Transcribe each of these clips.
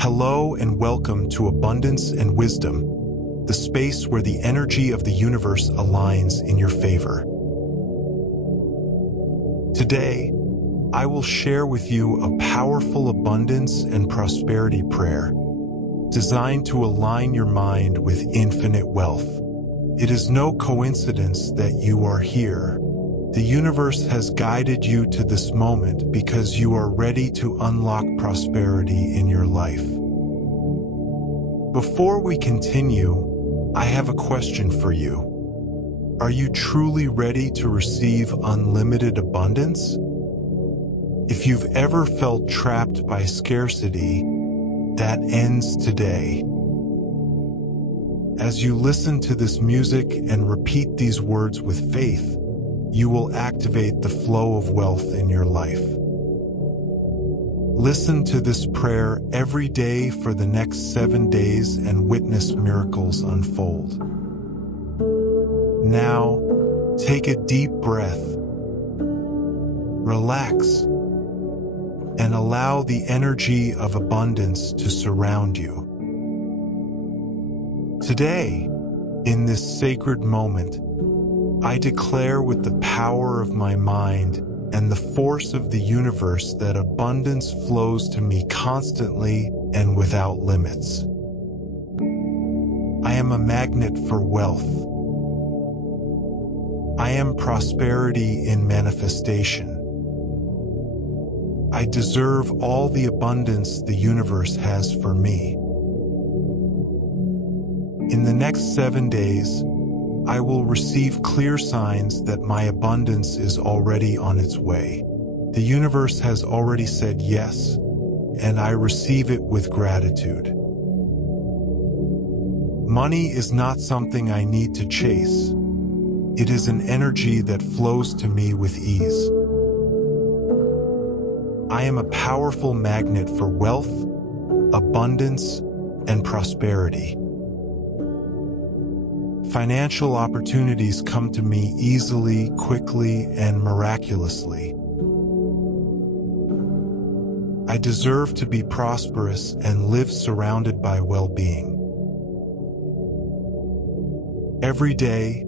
Hello and welcome to Abundance and Wisdom, the space where the energy of the universe aligns in your favor. Today, I will share with you a powerful abundance and prosperity prayer designed to align your mind with infinite wealth. It is no coincidence that you are here. The universe has guided you to this moment because you are ready to unlock prosperity in your life. Before we continue, I have a question for you. Are you truly ready to receive unlimited abundance? If you've ever felt trapped by scarcity, that ends today. As you listen to this music and repeat these words with faith, you will activate the flow of wealth in your life. Listen to this prayer every day for the next 7 days and witness miracles unfold. Now, take a deep breath, relax, and allow the energy of abundance to surround you. Today, in this sacred moment, I declare with the power of my mind and the force of the universe that abundance flows to me constantly and without limits. I am a magnet for wealth. I am prosperity in manifestation. I deserve all the abundance the universe has for me. In the next 7 days, I will receive clear signs that my abundance is already on its way. The universe has already said yes, and I receive it with gratitude. Money is not something I need to chase. It is an energy that flows to me with ease. I am a powerful magnet for wealth, abundance, and prosperity. Financial opportunities come to me easily, quickly, and miraculously. I deserve to be prosperous and live surrounded by well-being. Every day,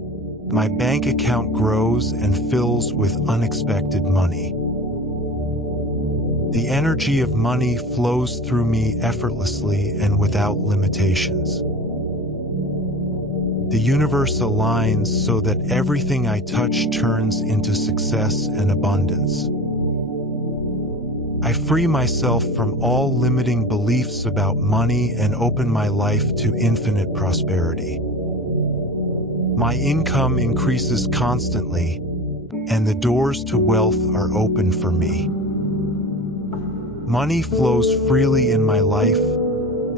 my bank account grows and fills with unexpected money. The energy of money flows through me effortlessly and without limitations. The universe aligns so that everything I touch turns into success and abundance. I free myself from all limiting beliefs about money and open my life to infinite prosperity. My income increases constantly, and the doors to wealth are open for me. Money flows freely in my life,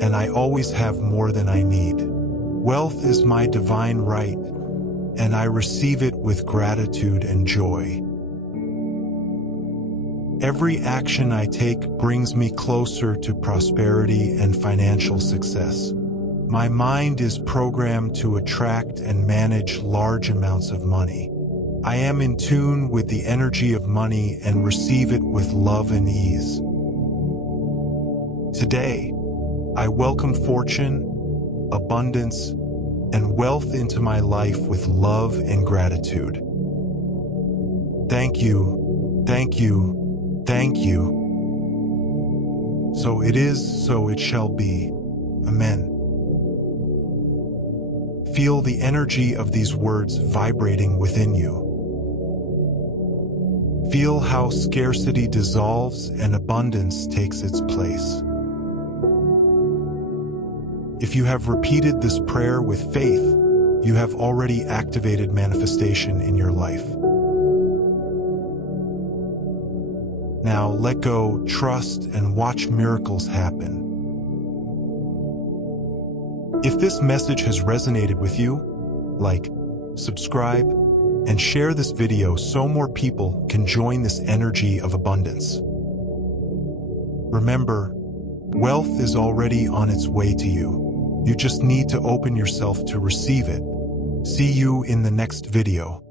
and I always have more than I need. Wealth is my divine right, and I receive it with gratitude and joy. Every action I take brings me closer to prosperity and financial success. My mind is programmed to attract and manage large amounts of money. I am in tune with the energy of money and receive it with love and ease. Today, I welcome fortune, abundance, and wealth into my life with love and gratitude. Thank you, thank you, thank you. So it is, so it shall be. Amen. Feel the energy of these words vibrating within you. Feel how scarcity dissolves and abundance takes its place. If you have repeated this prayer with faith, you have already activated manifestation in your life. Now let go, trust, and watch miracles happen. If this message has resonated with you, like, subscribe, and share this video so more people can join this energy of abundance. Remember, wealth is already on its way to you. You just need to open yourself to receive it. See you in the next video.